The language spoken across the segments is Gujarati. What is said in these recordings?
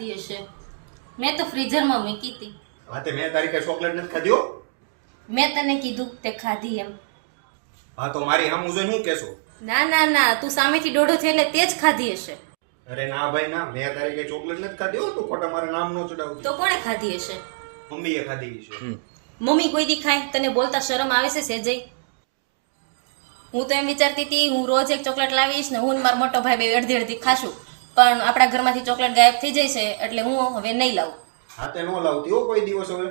ખાધી હશે. મેં તો ફ્રીઝરમાં મૂકી હતી. હા તે મેં તારી કઈ ચોકલેટ નથી ખાધી હો. મેં તને કીધું તે ખાધી એમ. હા તો મારી સામું જોઈને શું કહેશો? ના ના ના, તું સામેથી દોઢો છે એટલે તે જ ખાધી હશે. અરે ના ભાઈ ના, મેં તારી કઈ ચોકલેટ નથી ખાધી હો. તું ખોટા મારે નામ નો ચડાવતી. તો કોણે ખાધી હશે? મમ્મીએ ખાધી છે. મમ્મી કોઈ દી ખાય? તને બોલતા શરમ આવે છે સેજય? હું તો એમ વિચારતી હતી હું રોજ એક ચોકલેટ લાવીશ ને હું ને મારો મોટો ભાઈ બે અડધી અડધી ખાશું, પણ આપણા ઘરમાંથી ચોકલેટ ગાયબ થઈ જાય છે એટલે હું હવે નહીં લાવું. હા તે નો લાવતી હો કોઈ દિવસ હવે.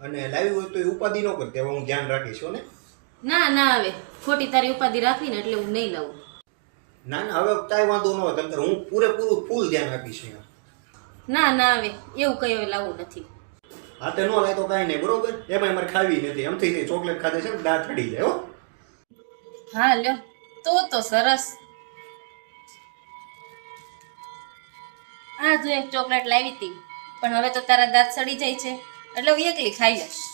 અને લાવી હોય તો એ ઉપાધિ ન કરતી, હવે હું ધ્યાન રાખીશ હો ને. ના ના, હવે ખોટી તારી ઉપાધિ રાખીને એટલે હું નહીં લાવું. ના ના હવે કાંઈ વાંધો ન હોય, તમ તારે હું પૂરેપૂરું ફૂલ ધ્યાન આપીશ અહીંયા. ના ના, હવે એવું કઈ હવે લાવવું નથી. હા તે નો લાય તો કાંઈ નહીં, બરોબર? એમાં મારે ખાવી નથી, એમથી તે ચોકલેટ ખાધે છે ને દાંત ચડી જાય હો. હા લ્યો તો સરસ. આ જો એક ચોકલેટ લાવી હતી, પણ હવે તો તારા દાંત સડી જાય છે એટલે હું એકલી ખાઈ લઈશ.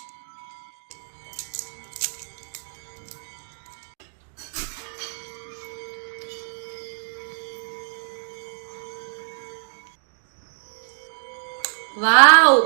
વાવ